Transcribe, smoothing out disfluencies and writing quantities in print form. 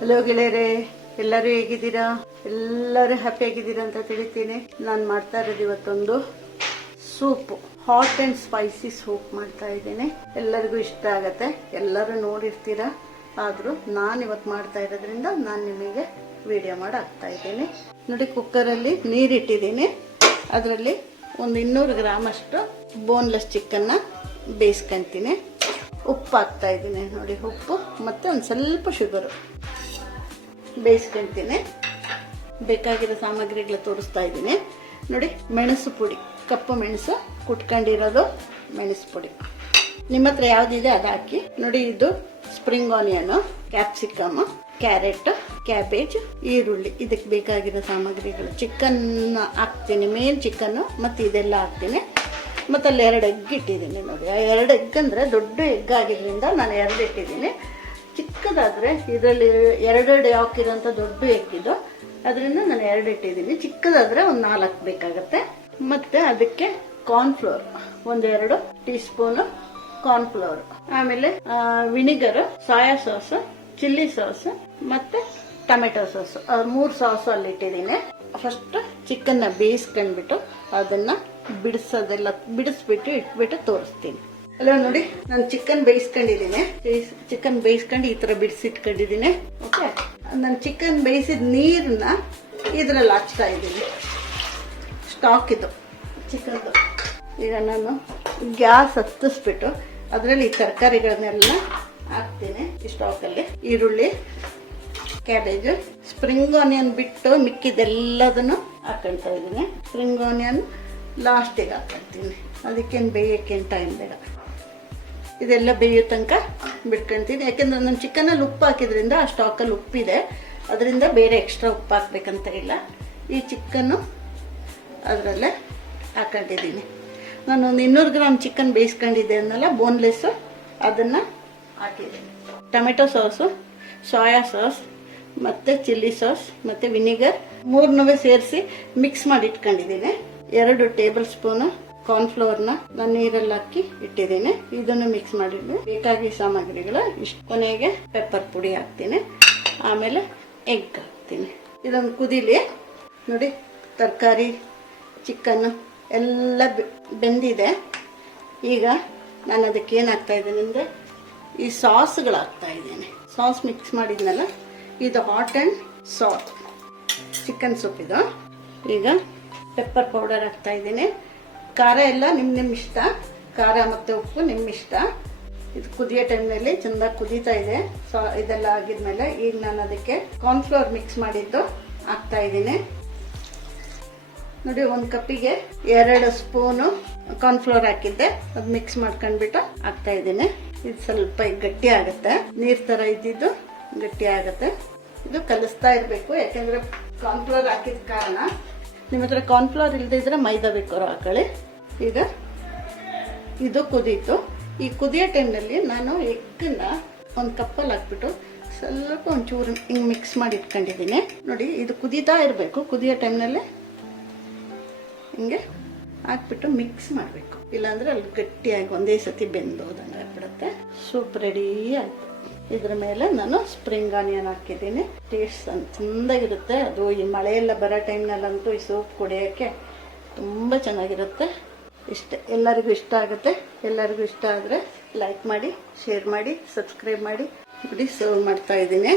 Hello ಗೆಳೆಯರೇ, ಎಲ್ಲರೂ ಹೇಗಿದ್ದೀರಾ? ಎಲ್ಲರೂ ಹ್ಯಾಪಿ ಆಗಿದ್ದೀರಾ ಅಂತ ತಿಳಿತೀನಿ. ನಾನು ಮಾಡ್ತಾ ಇರೋದು ಇವತ್ತೊಂದು soup, hot and spicy soup ಮಾಡ್ತಾ ಇದ್ದೀನಿ. ಎಲ್ಲರಿಗೂ ಇಷ್ಟ ಆಗತ್ತೆ, ಎಲ್ಲರೂ ನೋಡಿರ್ತೀರಾ. ಆದರೂ ನಾನು ಇವತ್ತು ಮಾಡ್ತಾ ಇರೋದ್ರಿಂದ ನಾನು ನಿಮಗೆ ವಿಡಿಯೋ ಮಾಡಿ ಹಾಕ್ತಾ ಇದ್ದೀನಿ. ನೋಡಿ, ಕುಕ್ಕರಲ್ಲಿ ನೀರಿಟ್ಟಿದ್ದೀನಿ. ಅದರಲ್ಲಿ ಒಂದು 200 ಗ್ರಾಮ್ ಅಷ್ಟು ಬೋನ್ಲೆಸ್ ಚಿಕನ್ನ ಬೇಯಿಸ್ಕೊಂತೀನಿ. ಉಪ್ಪು ಹಾಕ್ತಾ ಇದ್ದೀನಿ. ನೋಡಿ, ಉಪ್ಪು ಮತ್ತು ಒಂದು ಸ್ವಲ್ಪ ಶುಗರು ಬೇಯಿಸ್ಕೊಂತೀನಿ. ಬೇಕಾಗಿರೋ ಸಾಮಗ್ರಿಗಳ ತೋರಿಸ್ತಾ ಇದ್ದೀನಿ. ನೋಡಿ, ಮೆಣಸು ಪುಡಿ, ಕಪ್ಪು ಮೆಣಸು ಕುಟ್ಕೊಂಡಿರೋದು ಮೆಣಸು ಪುಡಿ. ನಿಮ್ಮ ಹತ್ರ ಯಾವುದಿದೆ ಅದು ಹಾಕಿ. ನೋಡಿ, ಇದು spring onion, capsicum, carrot, cabbage, ಈರುಳ್ಳಿ. ಇದಕ್ಕೆ ಬೇಕಾಗಿರೋ ಸಾಮಗ್ರಿಗಳು. ಚಿಕನ್ ಹಾಕ್ತೀನಿ, ಮೇನ್ ಚಿಕನ್ನು ಮತ್ತು ಇದೆಲ್ಲ ಹಾಕ್ತೀನಿ. ಮತ್ತು ಅಲ್ಲಿ 2 ಎಗ್ ಇಟ್ಟಿದ್ದೀನಿ. ನೋಡಿ, ಆ 2 ಎಗ್ ಅಂದರೆ ದೊಡ್ಡ ಎಗ್ ಆಗಿದ್ದರಿಂದ ನಾನು 2 ಇಟ್ಟಿದ್ದೀನಿ. ಚಿಕ್ಕದಾದರೆ ಇದರಲ್ಲಿ 2 ಹಾಕಿರೋಂಥ ದೊಡ್ಡ ಎಗ್ಗಿದು, ಅದರಿಂದ ನಾನು 2 ಇಟ್ಟಿದ್ದೀನಿ. ಚಿಕ್ಕದಾದರೆ ಒಂದು 4 ಬೇಕಾಗತ್ತೆ. ಮತ್ತು ಅದಕ್ಕೆ ಕಾರ್ನ್ಫ್ಲೋರ್, 1-2 ಟೀ ಸ್ಪೂನು ಕಾರ್ನ್ಫ್ಲೋರ್. ಆಮೇಲೆ vinegar, soya sauce, chilli sauce ಮತ್ತು ಟೊಮೆಟೊ ಸಾಸ್, 3 ಸಾಸು ಅಲ್ಲಿ ಇಟ್ಟಿದ್ದೀನಿ. ಫಸ್ಟ್ ಚಿಕನ್ನ ಬೇಯಿಸ್ಕೊಂಡ್ಬಿಟ್ಟು ಅದನ್ನು ಬಿಡಿಸ್ಬಿಟ್ಟು ಇಟ್ಬಿಟ್ಟು ತೋರಿಸ್ತೀನಿ. ಅಲ್ಲ ನೋಡಿ, ನಾನು ಚಿಕನ್ ಬೇಯಿಸ್ಕೊಂಡಿದ್ದೀನಿ. ಚಿಕನ್ ಬೇಯಿಸ್ಕೊಂಡು ಈ ಥರ ಬಿಡಿಸಿಟ್ಕೊಂಡಿದ್ದೀನಿ. ಓಕೆ, ನಾನು ಚಿಕನ್ ಬೇಯಿಸಿದ ನೀರನ್ನ ಇದರಲ್ಲಿ ಹಾಕ್ತಾ ಇದ್ದೀನಿ. ಸ್ಟಾಕ್ ಇದು ಚಿಕನ್ದು. ಈಗ ನಾನು ಗ್ಯಾಸ್ ಹತ್ತಿಸ್ಬಿಟ್ಟು ಅದರಲ್ಲಿ ಈ ತರಕಾರಿಗಳನ್ನೆಲ್ಲ ಹಾಕ್ತೀನಿ. ಈ ಸ್ಟಾಕಲ್ಲಿ ಈರುಳ್ಳಿ, ಕ್ಯಾಬೇಜ್, ಸ್ಪ್ರಿಂಗ್ ಆನಿಯನ್ ಬಿಟ್ಟು ಮಿಕ್ಕಿದೆಲ್ಲದನ್ನು ಹಾಕೊಳ್ತಾ ಇದ್ದೀನಿ. ಸ್ಪ್ರಿಂಗ್ ಆನಿಯನ್ ಲಾಸ್ಟಿಗೆ ಹಾಕೊಳ್ತೀನಿ. ಅದಕ್ಕೇನು ಬೇಯೋಕ್ಕೇನು ಟೈಮ್ ಬೇಡ. ಇದೆಲ್ಲ ಬೇಯೋ ತನಕ ಬಿಟ್ಕೊಳ್ತೀನಿ. ಯಾಕೆಂದ್ರೆ ನಾನು ಚಿಕನಲ್ಲಿ ಉಪ್ಪು ಹಾಕಿದ್ರಿಂದ ಆ ಸ್ಟಾಕಲ್ಲಿ ಉಪ್ಪಿದೆ, ಅದರಿಂದ ಬೇರೆ ಎಕ್ಸ್ಟ್ರಾ ಉಪ್ಪು ಹಾಕ್ಬೇಕಂತ ಇಲ್ಲ. ಈ ಚಿಕನ್ನು ಅದರಲ್ಲೇ ಹಾಕೊಂಡಿದ್ದೀನಿ. ನಾನು ಒಂದು 200 ಗ್ರಾಮ್ ಚಿಕನ್ ಬೇಯಿಸ್ಕೊಂಡಿದ್ದೆ ಅನ್ನಲ್ಲ, ಬೋನ್ಲೆಸ್ಸು, ಅದನ್ನು ಹಾಕಿದ್ದೀನಿ. ಟೊಮೆಟೊ ಸಾಸು, ಸೋಯಾ ಸಾಸ್ ಮತ್ತು ಚಿಲ್ಲಿ ಸಾಸ್ ಮತ್ತು ವಿನಿಗರ್ 3 ಸೇರಿಸಿ ಮಿಕ್ಸ್ ಮಾಡಿ ಇಟ್ಕೊಂಡಿದ್ದೀನಿ. 2 ಟೇಬಲ್ ಸ್ಪೂನು ಕಾರ್ನ್ಫ್ಲೋರ್ನ ನಾನು ನೀರಲ್ಲಿ ಹಾಕಿ ಇಟ್ಟಿದ್ದೀನಿ. ಇದನ್ನು ಮಿಕ್ಸ್ ಮಾಡಿದ್ವಿ. ಬೇಕಾಗಿ ಸಾಮಗ್ರಿಗಳು ಇಷ್ಟು. ಕೊನೆಗೆ ಪೆಪ್ಪರ್ ಪುಡಿ ಹಾಕ್ತೀನಿ. ಆಮೇಲೆ ಎಗ್ ಹಾಕ್ತೀನಿ. ಇದೊಂದು ಕುದೀಲಿ. ನೋಡಿ, ತರಕಾರಿ, ಚಿಕನ್ನು ಎಲ್ಲ ಬೆಂದಿದೆ. ಈಗ ನಾನು ಅದಕ್ಕೆ ಏನು ಹಾಕ್ತಾ ಇದ್ದೀನಿ ಅಂದರೆ ಈ ಸಾಸ್ಗಳು ಹಾಕ್ತಾ ಇದ್ದೀನಿ. ಸಾಸ್ ಮಿಕ್ಸ್ ಮಾಡಿದ್ನಲ್ಲ, ಇದು hot and salt chicken soup ಇದು. ಈಗ ಪೆಪ್ಪರ್ ಪೌಡರ್ ಹಾಕ್ತಾ ಇದ್ದೀನಿ. ಖಾರ ಎಲ್ಲ ನಿಮ್ಮ ಇಷ್ಟ, ಖಾರ ಮತ್ತು ಉಪ್ಪು ನಿಮ್ಮ ಇಷ್ಟ. ಇದು ಕುದಿಯೋ ಟೈಮ್ನಲ್ಲಿ ಚೆಂದಾಗಿ ಕುದೀತಾ ಇದೆ. ಇದೆಲ್ಲ ಆಗಿದ್ಮೇಲೆ ಈಗ ನಾನು ಅದಕ್ಕೆ ಕಾರ್ನ್ಫ್ಲೋರ್ ಮಿಕ್ಸ್ ಮಾಡಿದ್ದು ಹಾಕ್ತಾ ಇದ್ದೀನಿ. ನೋಡಿ, 1 ಕಪ್ಪಿಗೆ 2 ಸ್ಪೂನು ಕಾರ್ನ್ಫ್ಲೋರ್ ಹಾಕಿದ್ದೆ, ಅದು ಮಿಕ್ಸ್ ಮಾಡ್ಕೊಂಡ್ಬಿಟ್ಟು ಹಾಕ್ತಾ ಇದ್ದೀನಿ. ಇದು ಸ್ವಲ್ಪ ಗಟ್ಟಿ ಆಗುತ್ತೆ, ನೀರ್ ತರ ಇದ್ದಿದ್ದು ಗಟ್ಟಿ ಆಗುತ್ತೆ. ಇದು ಕಲಿಸ್ತಾ ಇರಬೇಕು, ಯಾಕೆಂದ್ರೆ ಕಾರ್ನ್ಫ್ಲೋರ್ ಹಾಕಿದ ಕಾರಣ. ನಿಮ್ಮ ಹತ್ರ ಕಾರ್ನ್ಫ್ಲೋರ್ ಇಲ್ಲದೆ ಇದ್ರೆ ಮೈದಾ ಬೇಕಾದ್ರೂ ಹಾಕೊಳ್ಳಿ. ಈಗ ಇದು ಕುದೀತು. ಈ ಕುದಿಯೋ ಟೈಮ್ನಲ್ಲಿ ನಾನು ಎಗ್ಗನ್ನ 1 ಕಪ್ಪಲ್ಲಿ ಹಾಕ್ಬಿಟ್ಟು ಸ್ವಲ್ಪ ಒಂಚೂರು ಹಿಂಗೆ ಮಿಕ್ಸ್ ಮಾಡಿ ಇಟ್ಕೊಂಡಿದ್ದೀನಿ. ನೋಡಿ, ಇದು ಕುದೀತಾ ಇರಬೇಕು. ಕುದಿಯೋ ಟೈಮ್ನಲ್ಲಿ ಹಿಂಗೆ ಹಾಕ್ಬಿಟ್ಟು ಮಿಕ್ಸ್ ಮಾಡಬೇಕು, ಇಲ್ಲಾಂದ್ರೆ ಅಲ್ಲಿ ಗಟ್ಟಿಯಾಗಿ ಒಂದೇ ಸತಿ ಬೆಂದೋದಂಗೆ ಆಗ್ಬಿಡುತ್ತೆ. ಸೂಪ್ ರೆಡಿ ಆಯ್ತು. ಇದ್ರ ಮೇಲೆ ನಾನು ಸ್ಪ್ರಿಂಗ್ ಆನಿಯನ್ ಹಾಕಿದ್ದೀನಿ. ಟೇಸ್ಟ್ ಚೆಂದಾಗಿರುತ್ತೆ. ಅದು ಈ ಮಳೆಯೆಲ್ಲ ಬರೋ ಟೈಮ್ನಲ್ಲಂತೂ ಈ ಸೂಪ್ ಕುಡಿಯೋಕ್ಕೆ ತುಂಬ ಚೆನ್ನಾಗಿರುತ್ತೆ. ಇಷ್ಟೇ, ಎಲ್ಲರಿಗೂ ಇಷ್ಟ ಆಗುತ್ತೆ. ಎಲ್ಲರಿಗೂ ಇಷ್ಟ ಆದರೆ ಲೈಕ್ ಮಾಡಿ, ಶೇರ್ ಮಾಡಿ, ಸಬ್ಸ್ಕ್ರೈಬ್ ಮಾಡಿ. ನೋಡಿ, ಸರ್ವ್ ಮಾಡ್ತಾ ಇದ್ದೀನಿ.